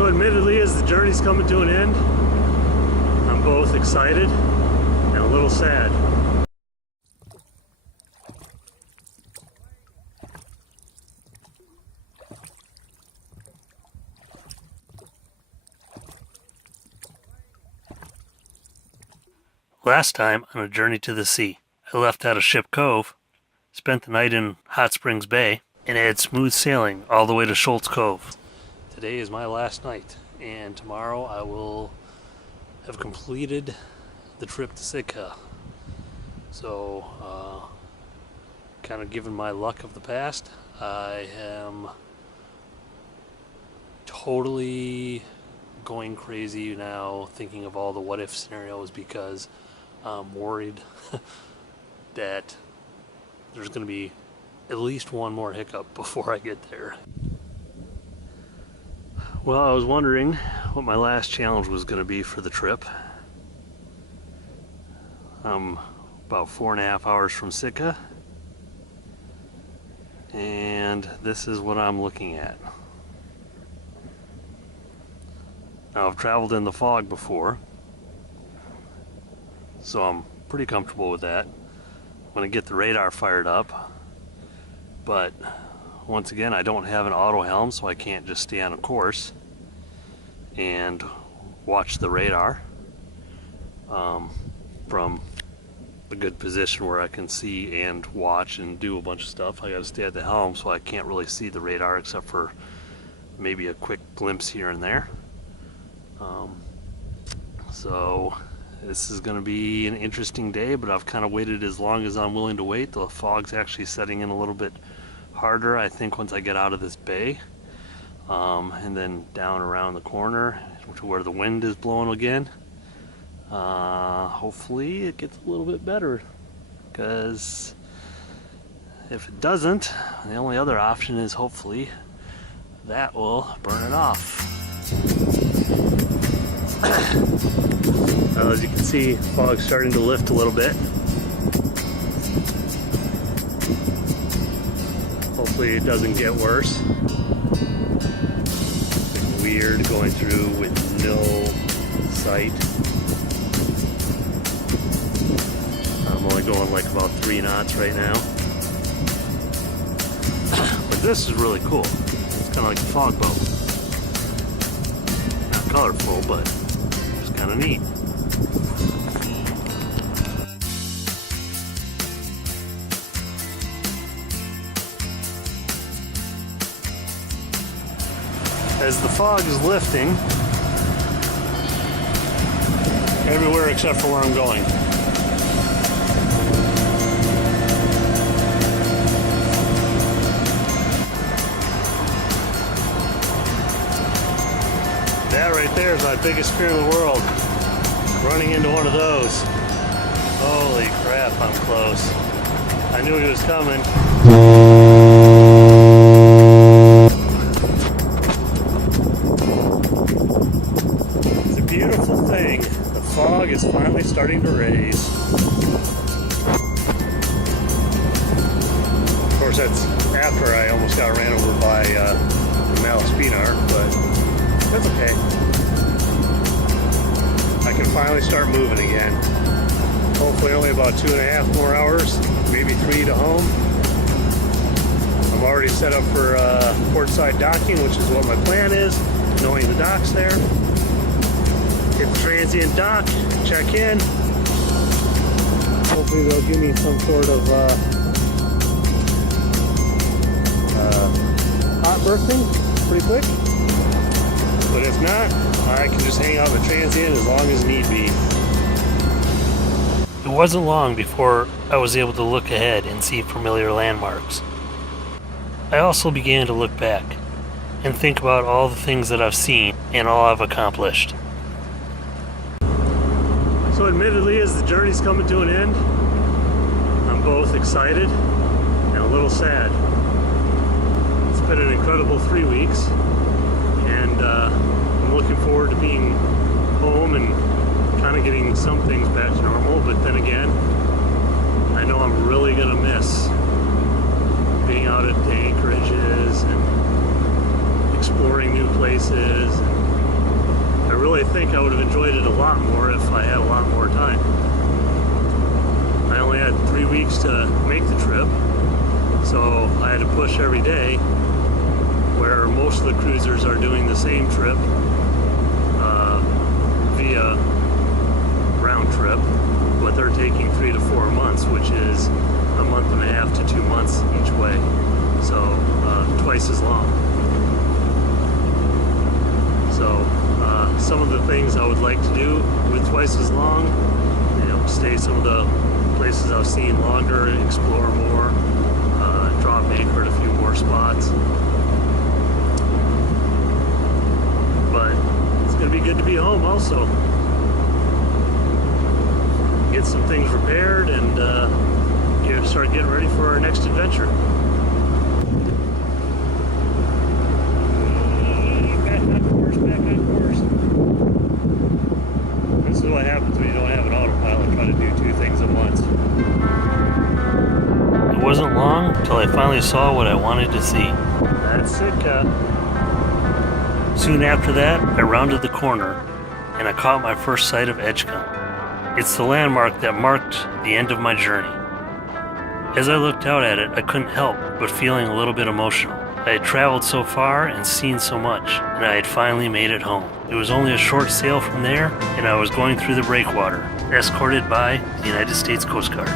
So admittedly, as the journey's coming to an end, I'm both excited and a little sad. Last time on a journey to the sea, I left out of Shulze Cove, spent the night in Hot Springs Bay, and had smooth sailing all the way to Shulze Cove. Today is my last night, and tomorrow I will have completed the trip to Sitka. So, kind of given my luck of the past, I am totally going crazy now thinking of all the what if scenarios because I'm worried that there's going to be at least one more hiccup before I get there. Well, I was wondering what my last challenge was going to be for the trip. I'm about 4.5 hours from Sitka, and this is what I'm looking at. Now, I've traveled in the fog before, so I'm pretty comfortable with that. I'm going to get the radar fired up, but once again, I don't have an auto helm, so I can't just stay on a course and watch the radar from a good position where I can see and watch and do a bunch of stuff. I got to stay at the helm, so I can't really see the radar except for maybe a quick glimpse here and there. So this is going to be an interesting day, but I've kind of waited as long as I'm willing to wait. The fog's actually setting in a little bit harder, I think, once I get out of this bay, and then down around the corner to where the wind is blowing again. Hopefully it gets a little bit better, because if it doesn't, the only other option is hopefully that will burn it off. As you can see, fog's starting to lift a little bit. Hopefully it doesn't get worse. It's weird going through with no sight. I'm only going like about 3 knots right now. But this is really cool. It's kind of like a fog boat. Not colorful, but it's kind of neat. As the fog is lifting, everywhere except for where I'm going. That right there is my biggest fear in the world. Running into one of those. Holy crap, I'm close. I knew he was coming. It's a beautiful thing. The fog is finally starting to raise. Of course, that's after I almost got ran over by the Malaspina, but that's okay. I can finally start moving again. Hopefully only about 2.5 more hours, maybe 3 to home. I'm already set up for portside docking, which is what my plan is, knowing the dock's there. Hit the transient dock, check in. Hopefully they'll give me some sort of hot berthing pretty quick. But if not, I can just hang out in the transient as long as need be. It wasn't long before I was able to look ahead and see familiar landmarks. I also began to look back and think about all the things that I've seen and all I've accomplished. So admittedly, as the journey's coming to an end, I'm both excited and a little sad. It's been an incredible 3 weeks, and I'm looking forward to being home and kind of getting some things back to normal, but then again, I know I'm really going to miss being out at the anchorages and exploring new places and really think I would have enjoyed it a lot more if I had a lot more time. I only had 3 weeks to make the trip, so I had to push every day, where most of the cruisers are doing the same trip via round trip, but they're taking 3 to 4 months, which is a month and a half to 2 months each way, so twice as long. So some of the things I would like to do with twice as long, stay some of the places I've seen longer, explore more, drop anchor at a few more spots. But it's going to be good to be home also. Get some things repaired and start getting ready for our next adventure. Back on course, back on course. This is what happens when you don't have an autopilot, try to do two things at once. It wasn't long until I finally saw what I wanted to see. That's Sitka. Soon after that, I rounded the corner and I caught my first sight of Edgecombe. It's the landmark that marked the end of my journey. As I looked out at it, I couldn't help but feeling a little bit emotional. I had traveled so far and seen so much, and I had finally made it home. It was only a short sail from there, and I was going through the breakwater, escorted by the United States Coast Guard.